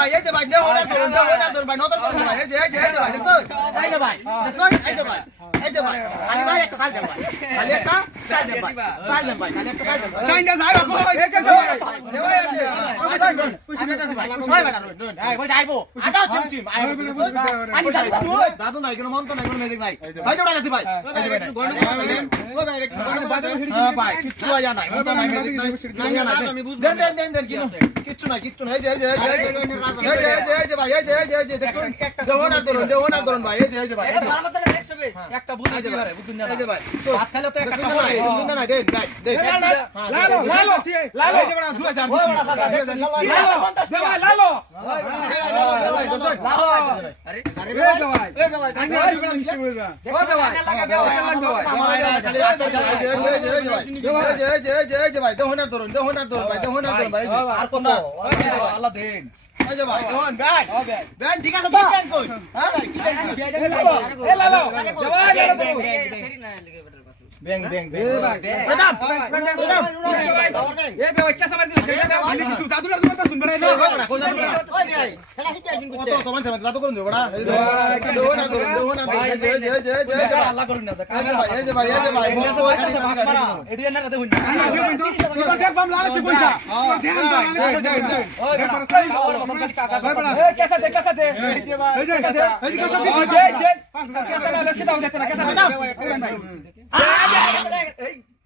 ভাই এই যে ভাই নে হোনা ধরুন নে হোনা ধরুন ভাই নতর করুন ভাই এই যে এই যে এই যে ভাই দেখো এই যে ভাই দেখো এই যে ভাই এই যে ভাই খালি ভাই একটা সাইড দেন ভাই খালি একটা সাইড দেন ভাই সাইড দেন ভাই খালি একটা সাইড দেন ভাই। কই দেখে তো ভাই ভাই ভাই ভাই দাদু নাই কোনো মন্ত্র নাই কোনো ম্যাজিক নাই ভাই যে বাড়াছি ভাই ভাই হ্যাঁ কিচ্ছু আয়া নাই মন্ত্র নাই নাই নাঙ্গা নাই দেন দেন দেন দেন কিনো কিচ্ছু নাই কিচ্ছু নাই এই যে এই যে এই যে এই যে ভাই এই যে এই যে দেখুন দেওয়ান আর ধরুন দেওয়ান আর ধরুন ভাই এই যে এই যে ভাই একটা বুদ্ধি এই ভাই দিবারে না ভাই ভাত খেলে তো একটা দেখুন না না দেন ভাই দেন লালো লালো লালো এই যে বড় 2000 লালো ভাই দেওয়ান আর ধরুন ধরুন ভাই ধরুন ভাই আর কত আল্লাহ দেন এই যে ভাই হ্যাঁ ভাই আমি কিছু জাদু জাদু কথা শুনবে না কত তোমার সামনে দাদু করুন বড়া দেওয়ান আর ধরুন দেওয়ান ধরুন আল্লাহ ভাই এই যে ভাই ভাই কাছে এডি না দেন করে আছে ম্যাম বলাছি এলা আছে কেন বলাছি এই যে দাও এই যে দাও এই যে দেওয়ান আর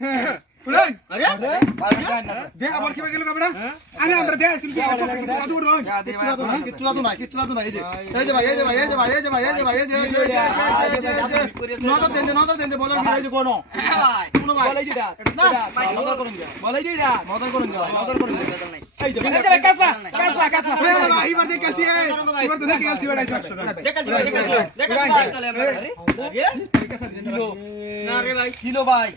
বাজাই তো বেশ দাও দাও আচ্ছা ডাবল হিট দে আবার কি গেল বেড়া আরে আমরা দে আসিম কি সব কিছু জাদু করব কিচ্ছু দাদু না কিচ্ছু দাদু না এই যে এই যে ভাই এই যে ভাই এই যে ভাই এই যে ভাই এই যে ভাই এই যে এই যে এই যে নজর দেন নজর দেন বলার কি এই যে কোন কোন ভাই বলাই দিটা না নজর করুন বলাই দিটা নজর করুন নজর করুন এই যে এবার দেখাচ্ছি এবার তো দেখে গেছি বেড়া 100 কিলো ভাই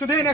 100 দেন